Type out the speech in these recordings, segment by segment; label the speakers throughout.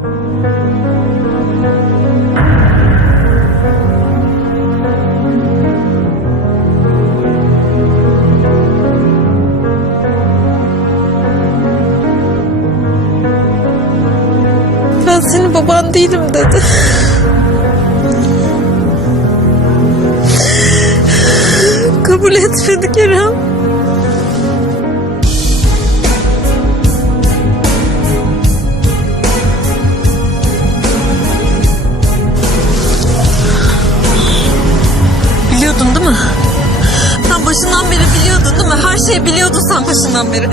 Speaker 1: Ben senin baban değilim dedi. Kabul etmedi Kerem. Biliyordun değil mi? Sen başından beri biliyordun değil mi? Her şeyi biliyordun sen başından beri.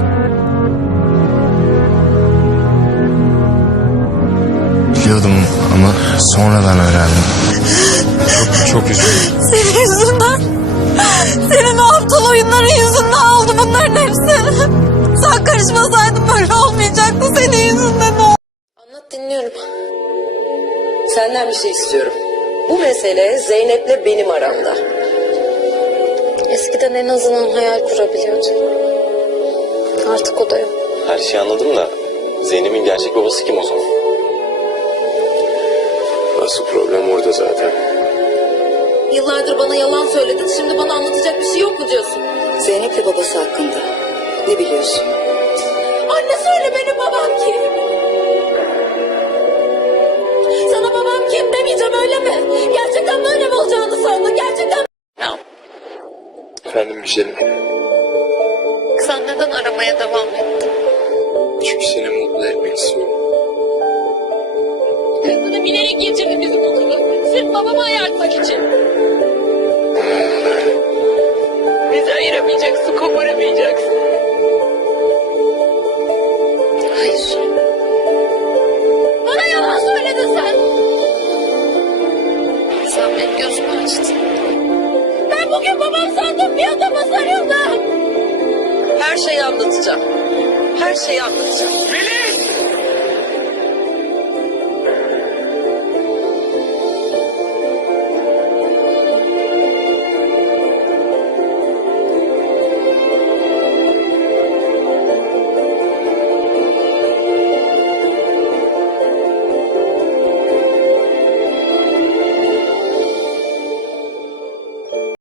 Speaker 2: Biliyordum ama sonradan öğrendim. Çok üzüldüm.
Speaker 1: Senin yüzünden. Senin o aptal oyunların yüzünden oldu bunların hepsi. Sen karışmasaydın böyle olmayacaktı. Senin yüzünden oldu.
Speaker 3: Anlat, dinliyorum. Senden bir şey istiyorum. Bu mesele Zeynep'le benim aramda.
Speaker 1: Eskiden en azından hayal kurabiliyordum. Artık o da yok.
Speaker 4: Her şeyi anladım da Zeynep'in gerçek babası kim o zaman?
Speaker 2: Asıl problem orada zaten.
Speaker 3: Yıllardır bana yalan söyledin. Şimdi bana anlatacak bir şey yok mu diyorsun? Zeynep'le babası hakkında ne biliyorsun? Anne söyle, benim babam kim? Sana babam kim demeyeceğim, öyle mi? Gerçekten böyle mi olacağını sandın? Gerçekten...
Speaker 2: Efendim güzelim.
Speaker 1: Sen neden aramaya devam ettin?
Speaker 2: Çünkü seni mutlu etmek istiyorum.
Speaker 3: Kızını bilerek geçirdi bizim okulu. Sırf babamı ayartmak için. Bizi ayıramayacaksın, koparamayacaksın.
Speaker 1: Hayır.
Speaker 3: Bana yalan söyledin sen.
Speaker 1: Sen benim gözümü açtın.
Speaker 3: Ben bugün babam sandım, bir adama sarıldım. Her şeyi anlatacağım. Her şeyi anlatacağım.
Speaker 4: Filiz!